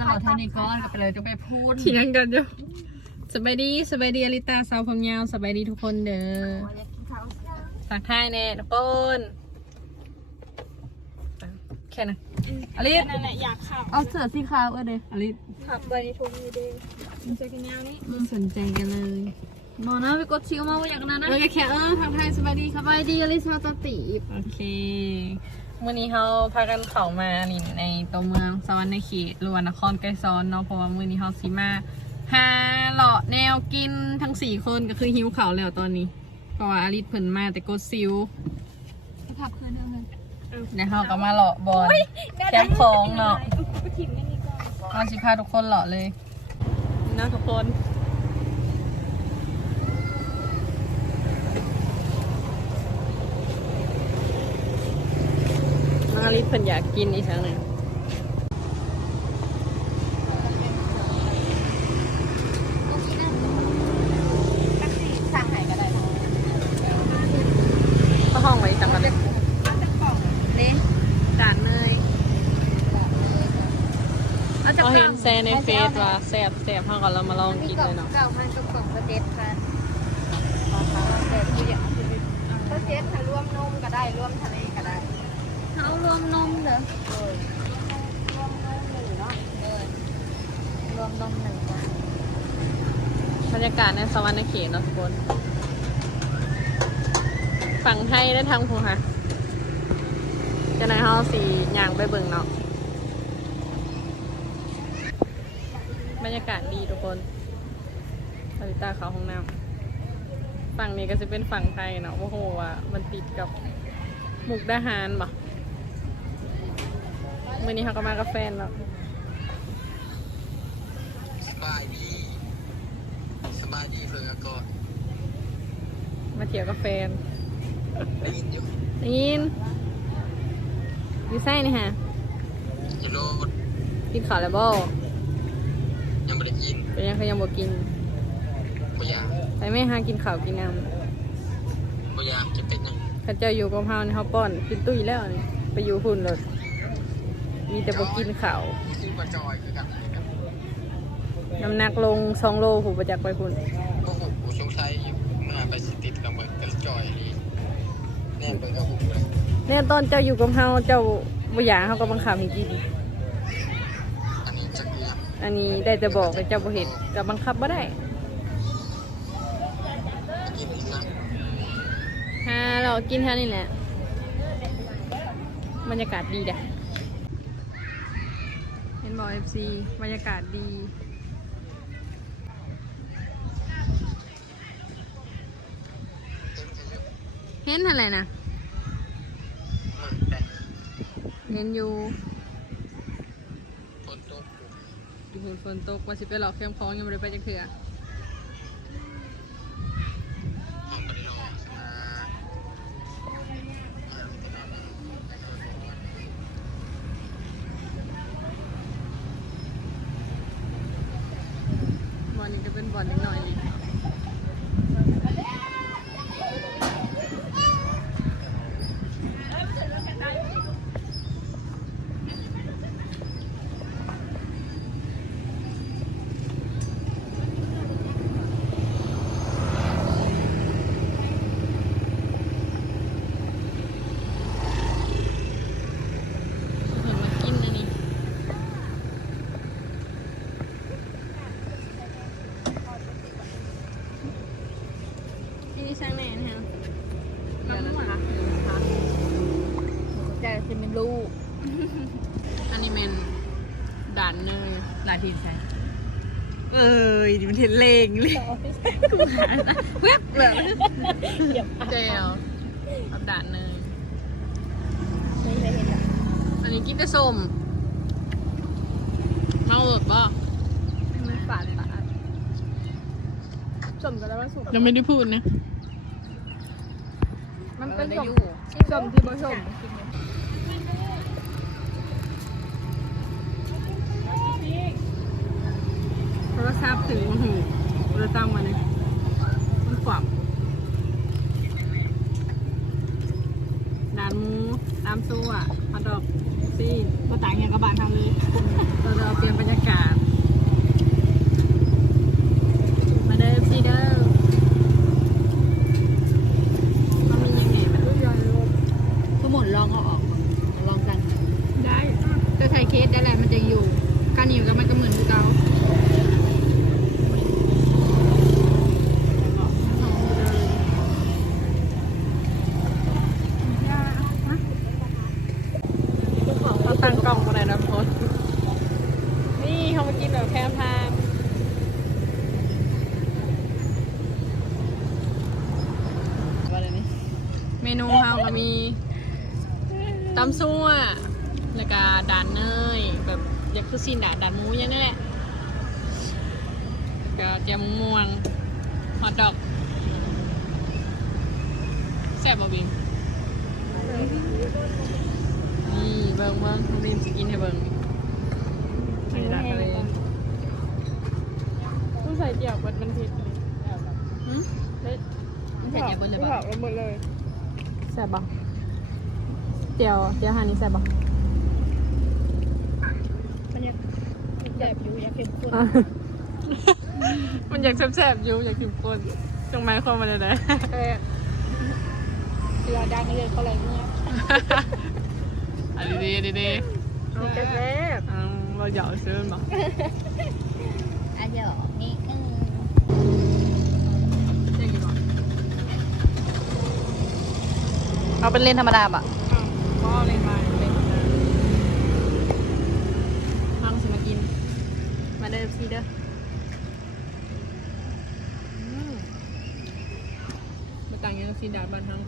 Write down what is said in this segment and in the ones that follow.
ตลอดเท่านี้ก้อนก็ไปเลยจะไปพูดเถียงกันอยู่สบายดีสบายดีอลิตาสาวผมยาวสบายดีทุกคนเด้อฝากทายแน่ทุกคนแค่นั้นอลิสนั่นแหละอยากขับเอาเสื้อสีขาวเออเด้ออลิสขับไปในทุ่งนี้เด้มันจะกันยาวนี่ไม่สนใจกันเลยนอนนะไปกดชิวมาว่าอย่างนั้นนะเออแค่เออทางไทยสบายดีสบายดีอลิสมาตาตีบโอเค มื่อนี้เขาพากันเข้ามานี่ในตัวเมืองสวรรค์ในเขตหรือว่านครไกรซ้อนเนาะเพราะว่ามื่อนี้เขาสีมาหาเลาะแนวกินทั้งสี่คนก็คือหิวเขาวแล้วตอนนี้เพราะว่าอลิสเพิ่นมาแต่กดซิวขับคืนนึงเลยแล้วเขาก็มาเลาะบอลแคมป์คองเนาะไปถิ่มไม่มีก่อนมาสิพาทุกคนเลาะเลยนะทุกคน น้องอลิสเพิ่นอยากกินอีกครั้งหนึ่งสั่งไหนก็ได้ก็ห้องไว้จังกันเลยเด้จานเนยเราจะเราเห็นแซ่ในเฟซว่าแซ่บแซ่บห้องก่อนเรามาลองกินเลยเนาะ เก้าพันกบกล่องก็เจ็ดพันแต่ผู้อย่างก็เจ็ดถ้ารวมนมก็ได้รวมทะเลก็ได้เอารวมนม เหรอรวมนมหนึ่งเนาะบรรยากาศในสวรรค์ในเขตเนาะทุกคน ฝั่งไทยได้ทำครูค่ะจะในห้องสีย่างไปเบิ่งเนาะ บรรยากาศดีทุกคนนาริตาเขาห้องน้ำฝั่งนี้ก็จะเป็นฝั่งไทยเนาะโอ้โหว่ามันติดกับมุกดาหารบ่ มื่อนี้เขาก็มากับแฟนแล้วสบายดีสบายดีเพื่อนก็มาเที่ยวกับแฟนได้ยินอยู่ได้ยินอยู่ไส้นี่ฮะอยูโรดกินข้าวแล้วบ่ยังไม่ได้กินเป็นยังเขายังบ่กินบ่อยากไปไม่หากินข้าวกินน้บ่อยากจะเป็นหยังำเขาเจ้าอยู่กับเฮานี่เฮาป้อนกินตุ้ยแล้วนี่ไปอยู่หุ่นเลย มีแต่บ่กินข้าวคือว่าจอยคือกันคือกันน้ำหนักลงสองโลผู้ประจักษ์ไปหุ่นก็หกผู้สงสัยอยู่เมื่อไปสิติดกับเบิกกับจอยนี่แน่เบิกกับผมเลยเนี่ยตอนเจ้าอยู่กับเฮาเจ้าบ่อยากเฮาก็บังคับให้กินอันนี้จะเกลืออันนี้ได้แต่บอกแต่เจ้าบ่เฮ็ดก็บังคับบ่ได้กินอีกนะฮาเรากินเท่านี้แหละบรรยากาศดีเด้ะ เห็นบ่ FC บรรยากาศดีเต็มจะเยอะเห็นอะไรนะมันแต่เห็นอยู่ฝนตกอยู่ฝนตกว่าสิไปหลอกเข้มคลองยังไม่ได้ไปจักเถื่อ ห้องบริโภคสมา บอลนี้จะ เป็นบอลนิดหน่อยนี่เห็นมากินอันนี้ นี่ช่างแน่นะฮะ น้ำหวานใจจะเป็น ลูก อันนี้เมนด่านเนยลาทีใช่เอ้ยมันเห็นเลงเลยเว็บแบบเจลกับด่านเนยไม่เคยเห็นหรอกอันนี้กินแต่ส้มเมาหลดบ่มันฝาดฝาดสมกันแล้วว่าสุกยังไม่ได้พูดนะมันเป็นสมสมที่ผสม รศัพท์ถึงหูเราตั้งมาเลยมันขวบด่านมูน้ำซูอะฮอตดอกซี่มาต่างอย่างกับบานทางนี้เราเตรียมไปแหละมันจะอยู่การอยู่กับมันก็เหมือนเก่า เขาตั้งกล้องมาเลยนะโพสนี่เขามากินแบบแค่พางเม นูเฮาก็มีตำซั่วแล้วก็ด่านเนยแบบอยากคือสินด่านด่านหมูอย่างนี้แหละก็เจียมม่วงฮอทดอกแซ่บบ่บิมนี่เบิ่งเบิ่งน้องบีมสกินให้เบิ่งนี่รักเลยต้องใส่เกี่ยวกับมันผิดเลยหืมเฮ้ยใส่แกบเบนเลยไม่ป่ะเผาหมดเลย แซ่บบ่เตียวเตียวหานี่แซ่บบ่มันยังแยบอยู่อยากเห็นคนมันอยากแซ่บๆอยู่อยากกินคนจงหมายความว่าได้เออเสือดังเลยเขาอะไรเนี่ยอันนี้ดีดีดีเอาแต่แซ่บอืมเราหยอกซื้อบ่ อะเดี๋ยวนี่อืม ได้กี่บ่ เอาเป็นเลนธรรมดาป่ะก็เลยมาเลยมาทางสิมากิน มาเด้อซีเด้ออืมมาต่างยังซีดาบ้านทั้ง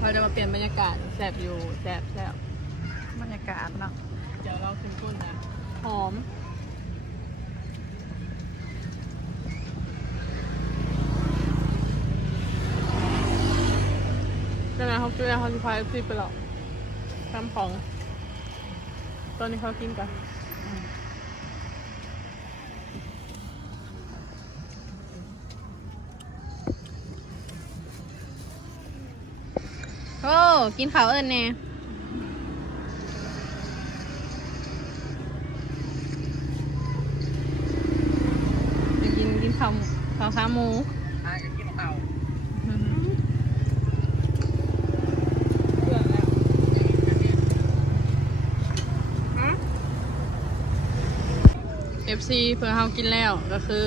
เราจะมาเปลี่ยนบรรยากาศแสบอยู่แสบแสบบรรยากาศเนาะเดี๋ยวเราขึ้นก้นนะหอม นั่นนะเขาคือเขาจะพายซีไปหรอกทำของ ตอนนี้เขากินกันโอ้กินข้าวเอิญแน่ไปกินกินข้าวข้าวขาหมูอาจะกินเต่าเสือแล้ว เอฟซีเพื่อเฮากินแล้วก็คือ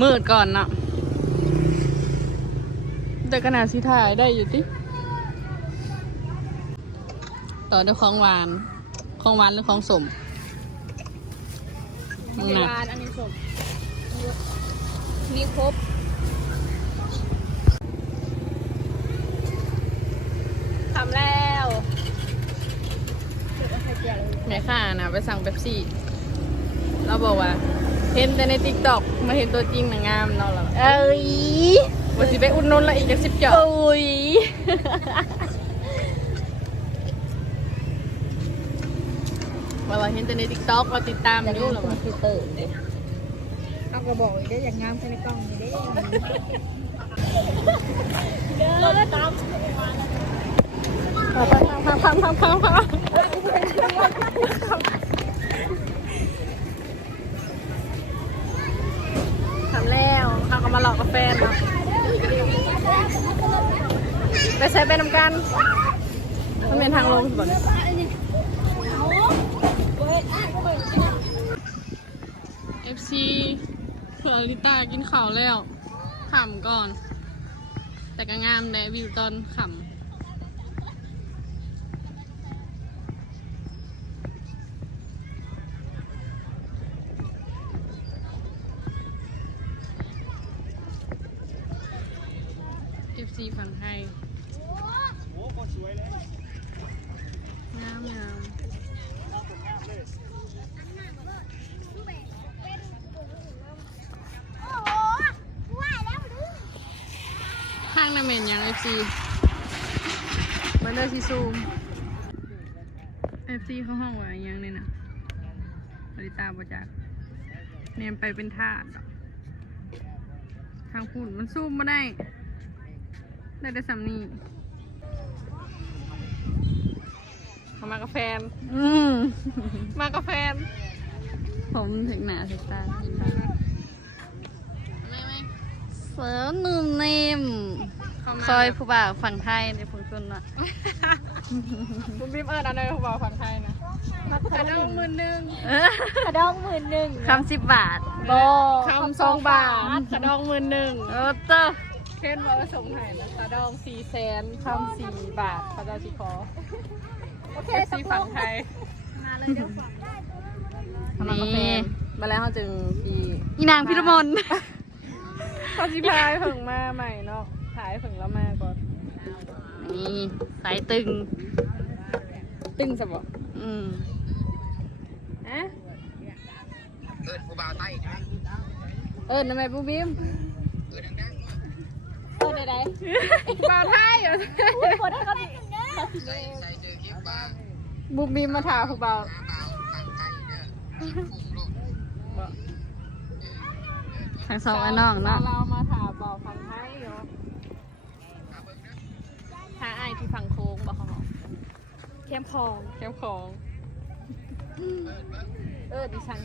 มืดก่อนเนาะแต่ขนาดสีถ่ายได้อยู่ติต่อด้วยของหวานของหวานหรือของสมมึงมีนะร้านอันนี้สดมีครบทำแล้วเสือใส่เกี่ยวเลยแม่ข้านะไปสั่งเป๊ปซี่ เราบอกว่า เห็นแต่ในติ๊กต็อกมาเห็นตัวจริงหนังงามเนาะเราเอ้ยว่าสิไปอุดหนุนละอีกจักสิบจอกโอ้ยว่าเราเห็นแต่ในติ๊กต็อกเราติดตามอยู่หรอวะคือเติร์ดเอากระบอกได้อย่างงามใช่ในกล้องนี่เด้พังพังพังพังพังทำแล้ว เขามาหลอกกาแฟนเนาะไปใช้ไปนำกันมันเป็นทางลงบ่นเอฟซีเผื่อลิตากินข่าวแล้วขำก่อน แต่ก็งามแดวิวตอนขำ FC ฝั่งไทยงามงามข้างน้ำเมนยัง FC มาเดอร์ซีซูม FC เขาห้องไว้ยังเนี่ยนะบริตาบจากเนมไปเป็นทาสทางปุ่นมันซูมมาได้ ได้แต่สำนีเขามากับแฟน อืม มากับแฟน ผมถึงหนาถึงตาเห็นปะไม่ไม่เสือหนุ่มนิ่มเข้ามาซอยผู้บ่าวฝั่งไทยในพุ่งคนน่ะบุมบิมเอิญอันไหนผู้บ่าวฟังไทยนะกระดองหมื่นหนึ่งกระดองหมื่นหนึ่งคำสิบบาทบอคำสองบาทกระดองหมื่นหนึ่งเออเตอร์ เช่นว่าส่งไทยนะกระดองสี่แสนคำสี่บาทพระเจ้าชิคอโอเคเอฟสัซีกฝั่งไทย มาเลยเดี๋ยวฟังนี่มาแล้วเขาจึงพี่อีนางพิรมนเขาจิพายเพิ่งมาใหม่เนาะถ่ายเพิ่งแล้วมาก่อน นี่สายตึง ตึงสมบอืมอะเอินผู้บ่าวใต้นะเอิญทำไมบุมบิมเอินดังๆ เนาะเออใดบ่าวไทยเหรอๆอุ้ยคนให้เขาดิใส่ใส่เสื้อคิ้วบางบุมบิมมาถามผู้บ่าวหน้าบ่าวฝั่งไทยเด้อพุ่งลูกทั้งสองไอ้น้องเนาะเรามาถามบ่าวฝั่งไทยเหรอหาไอายที่ฝั่งโค้งบอกเขาบอกเข้มของ แคมป์ของ เออดิฉัน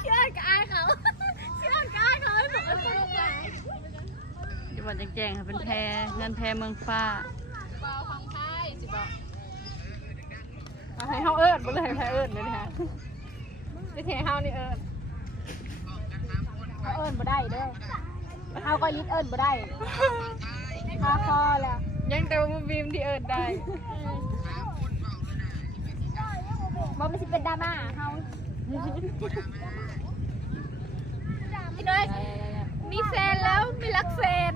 เชื่อกับอายเขาเชื่อกับอายเขาให้ผมเป็นคนขายอยู่บนแจ้งๆค่ะเป็นแพรเงินแพรเมืองฟ้าบ่าวฝั่งไทยสิบอกเอาให้เฮาเอิญบ่เลยให้เอิญเลยนะฮะไม่เทเฮานี่เอิญเขาเอิญบ่ได้เด้อเขาก็ยิดเอิญบ่ได้คาคอแล้ว ยังแต่ว่าบุมบิมที่เอิญได้บ่ไม่ใช่เป็นดราม่าเขาพี่น้อย มีแฟนแล้วไม่รักแฟน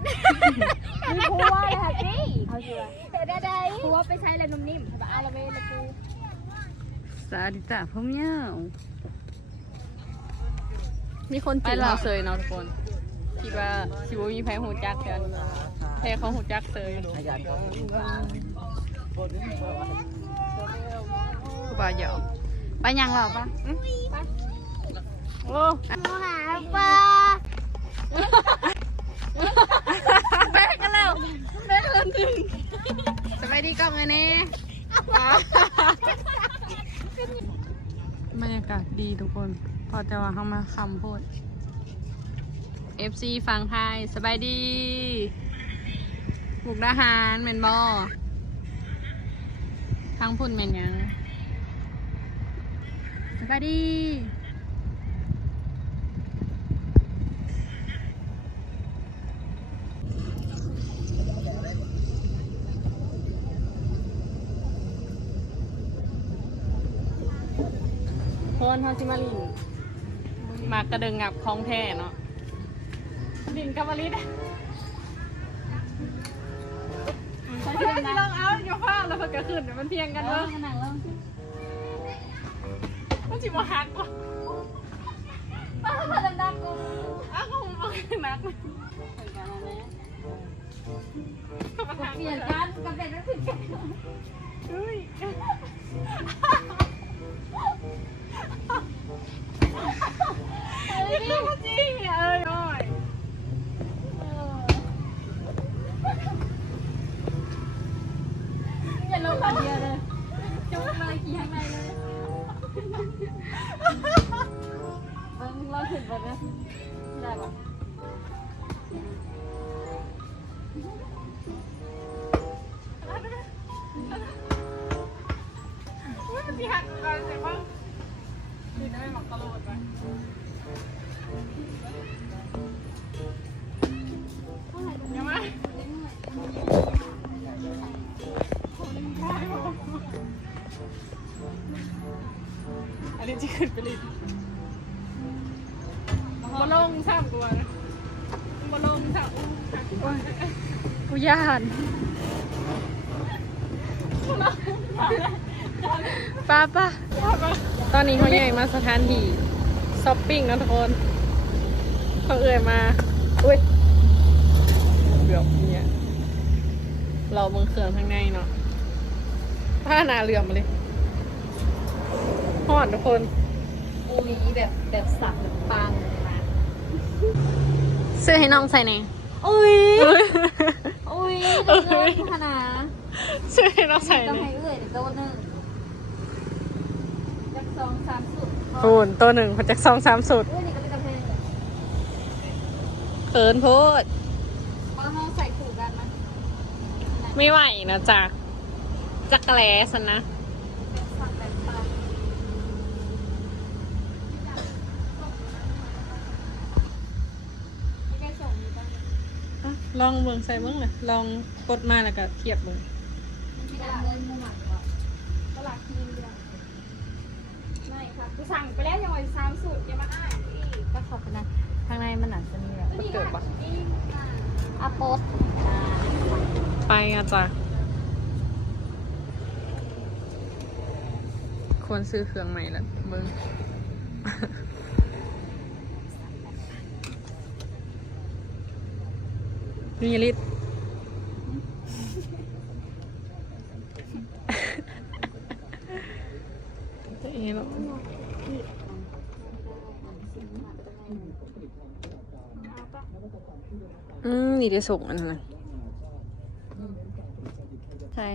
มีผัวเลยค่ะพี่เขาเชื่อเธอได้ได้ผัวไปใช้อะไรนุ่มนิ่มแบบอาราเวละกูสาดิตาพมเย้ามีคนจีบเราเซยเนาะทุกคนคิดว่าสิบ่มีไผหูจักกันแพ้เขาหูจักเซยผู้บ่าวเหยาไปยังเราปะโอ้หาปลา แม่กันแล้วแม่กันหนึ่งสบายดีกล้องไงเนี่ยบรรยากาศดีทุกคน พอแต่ว่าเขามาคำพูด FC ฟังไทยสบายดีบุกดาหารเมนบอทั้งพุ่นเมนหยังสบายดี โคนฮาซิมาลินมากระเดิงงับของแท้เนาะลินกับมาลิดใช่ไหมลองเอาอย่าพลาดแล้วเพิ่นก็ขึ้นเดี๋ยวมันเพียงกันเนาะหนังเริ่มมันจิบ่ฮักว่ะป้าพลังดังกูอ้าวก็มันบ่นักก็มาทางเปลี่ยนกันกันเป็นไม่ผิดกันเฮ้ยนี่ก็มาจริงเอย่าลงคนเดียวเลยจุ๊บมาขี่ข้างในเลยเบิ้งเราถึงไปเลยได้ปะอุ้ยมันสิหักกันใช่ปะดี นะไม่หมักตลอดไปเดี๋ยวมอันนี้จะขึ้นไปเลยมาลงสามตัวนะมาลงสามตัวกูย่านป้าป้า ตอนนี้เขาใหญ่มาสถานที่ช้อปปิ้งนะทุกคนเขาเอ่ยมา อุ้ยเกือบเนี่ยเราเมืองเขื่อนข้างในเนาะผ้าหนาเหลื่อมมาเลยหอดทุกคนอูมีแบบแบบสับแบบปังนะซื้อให้น้องใส่ไหนอุ้ยอุ้ยเด็กน้อยขนาดซื้อให้น้องใส่ต้องไหนให้เอื้อยเดี๋ยวโดนหนึ่งจักสองสาม สุดตูนตัวหนึ่งคนจากสองสามสุดเอื้อยนี่ก็เป็นกระเพงเลยเขินโพดพอเราใส่ไม่ไหวนะจ๊ะจักรแลสันนะอะลองเบิ่งใส่เบิ่งเลยลองกดมาแล้วก็เทียบเบิ่งไม่ค่ะกู สั่งไปแล้วยังไงสามสูตรยังมาอ่านอีกก็เข้าไปนะข้างในมันหนักจะมีแบบเกิดปะอัพโพสไปอะจ้ะควรซื้อเครื่องใหม่ละเบิ่งมีลิ ตจะเอ๋หรออืมนี่ได้ส่งอันนั้นนะใช่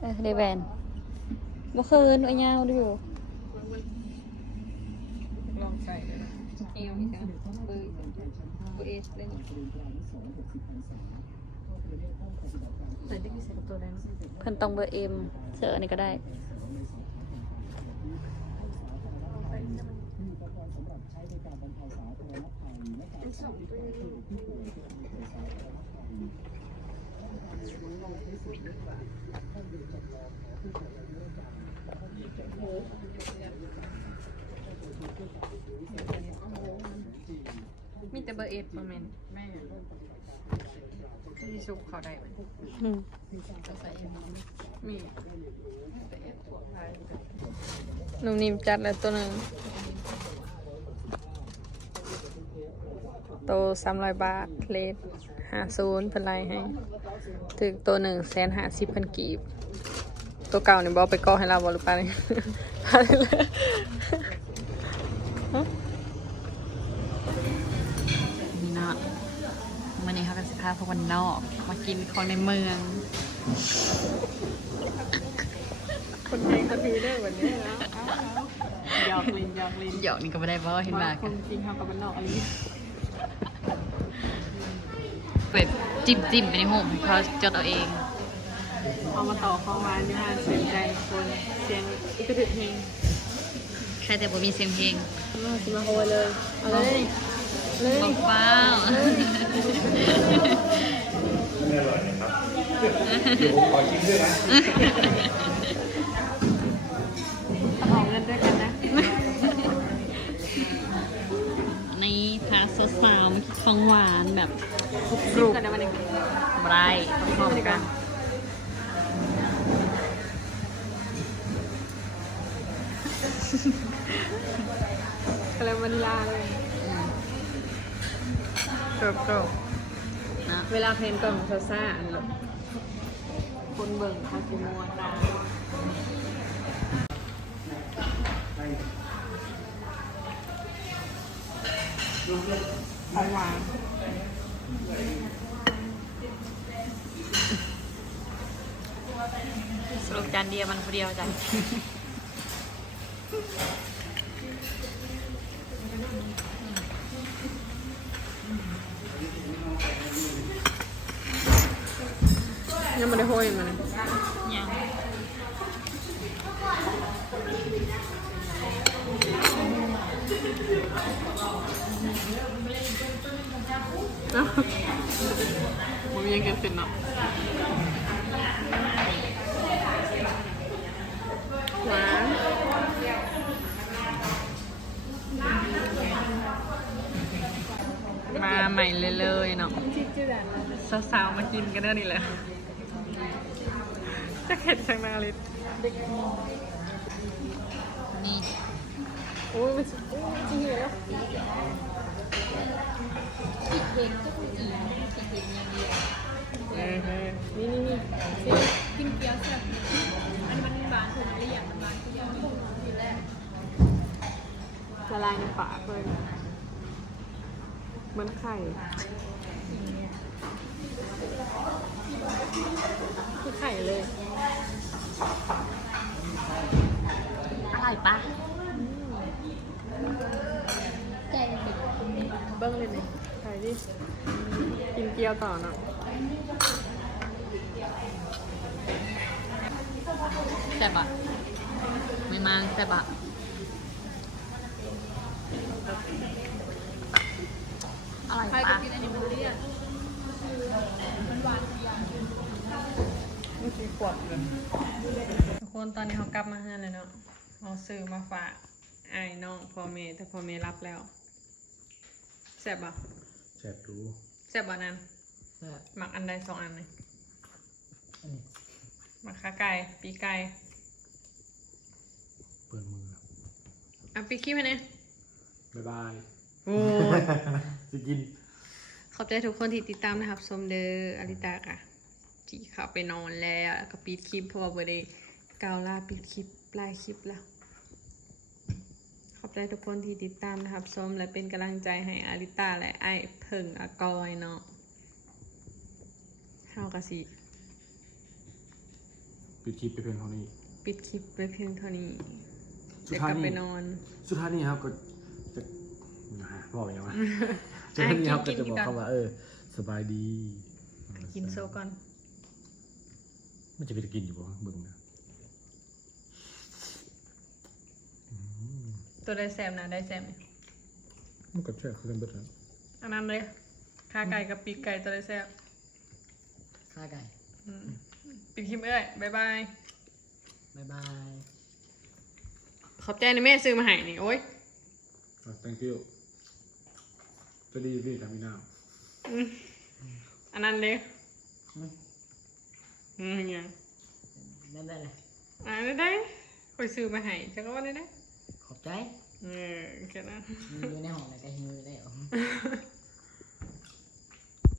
เออเดแวนบ่คืนไอ้ยาวดูอยู่ลองใส่เลยนะเอวนี่จ้ะเบอร์เบอร์เอสเลยนี่ใส่ได้กี่ใส่กับตัวแดงเพิ่นต้องเบอร์เอ็มเสื้ออันนี้ก็ได้ มีแต่เบอร์เอสประมาณแม่ที่ชุบเขาได้ไหมอืมจะใส่เอ็มมีนุ่มนิ่มจัดเลยตัวหนึ่ง โตสามร้อยบาทเลทหาศูนย์เป็นไรให้ถึงตัวหนึ่งแสนหาสิบพันกีบ ตัวเก่าเนี่ยบอไปก่อให้เราบอหรือเปล่าเนี่ยพาเลยนี่เนาะวันนี้เขาเป็นสิพาพวกวันนอก มากินของในเมือง คนเพลงคนพีได้วันนี้แล้วหยอกลินหยอกลินหยอกนี่ก็ไม่ได้เพราะว่าเห็นว่ามาคนจริงเขากับมันนอกอะไร เป็ดจิ้มจิ้มไปในห้องเขาจดเอาเองเอามาต่อเข้ามานี่ฮะเสียงใจคนเสียงอีกกระดึกเพลงใครแต่บ่มีเสียงเพลงมาสิมาโฮยเลยเอาเลยเลยบอกเปล่าออกเงินด้วยกันนะนี่ทาสสาวๆมันคิดของหวานแบบ กรุบกรูรุปบกันนะมันเองไรพร้อมกันก็เลยวันลาเลยกรอบกรอบนะเวลาเพลงกล่องซาซ่าอันหลบคนเบิ่งเขาจิมัวตาของหวาน สรุปจานเดียวมันคนเดียวจ้ะยังไม่ได้โห้ยมัน เอ้ามันยังเกินสินเนาะหวานมาใหม่เลยเลยๆเนาะสาวๆมากินกันได้นี่แหละจะเข็ดจังนาลิศนี่โอ้ยมันโอ้ยจริงเหรอ เออเออนี่นี่นี่สิกินเกี๊ยวแซ่บอันนี้มันบานถึงหรือยังมันบานเกี๊ยวทีแรกละลายในปากเลยเหมันไข่คือไข่เลยอร่อยปะเบิ้งเลยนี่ถ่ดิ กินเกี๊ยวต่อนาะแซ่บอะไม่มากแซ่บอะอร่อยปะกินอันนี้มเลี่ยนมันหวานเสียมื่อกี้ขวดทุกคนตอนนี้เขากลับมาห้าเลยเนาะเอาซื้อมาฝากไอ้น้องพ่อเมย์แต่พ่อเมย์รับแล้ว แซ่บอะแซ่บรู้แซ่บอะนั้นหมักอันใดสองอันเลยหมักขาไก่ปีไก่เปิดมืออะปีขี้ไปเนี่ยบ๊ายบายโอ้จะกิน ขอบใจทุกคนที่ติดตามนะครับ สมเดออาริตาค่ะจีเขับไปนอนแล้วแล้วก็ปิดคลิปเพราะว่าเบอร์ได้กาวลาปิดคลิปปลายคลิปแล้วขอบ ใจทุกคนที่ติดตามนะครับส้มและเป็นกำลังใจให้อาริตาและไอ้เพิ่งอากอยเนาะเฮากะสิปิดคลิปไปเพียงเท่านี้ ปิดคลิปไปเพียงเท่านี้สุดจะท้ายกลับนี่ไปนอนสุดท้ายนี่ครับก็จะนะฮะบอกอย่างไรสุดท้ายนี่ครับกิก็นจะกินบอกก่อนเขาว่าเออ สบายดี กินโซก่อน มันจะไปกินอยู่ป่ะเบิ่งนะ ตัวได้แซมนะได้แซมไหมมันก็แช่เขาเล่นเบิดแล้วอันนั้นเลยขาไก่กับปีกไก่ตัวได้แซมข้าไก่อืมปิดคลิปเอ้ยบายบาย บ๊ายบาย ขอบใจนะแม่ซื้อมาให้นี่โอ้ยอะ thank you จะดีพี่ทำอีน้าอันนั้นเลยอืมยังได้ได้เลย อ่าได้ได้คอยซื้อมาให้จะก็ว่าได้ได้ ได้เออแค่นั้น อยู่ในห้องไหนก็เหิวแล้ว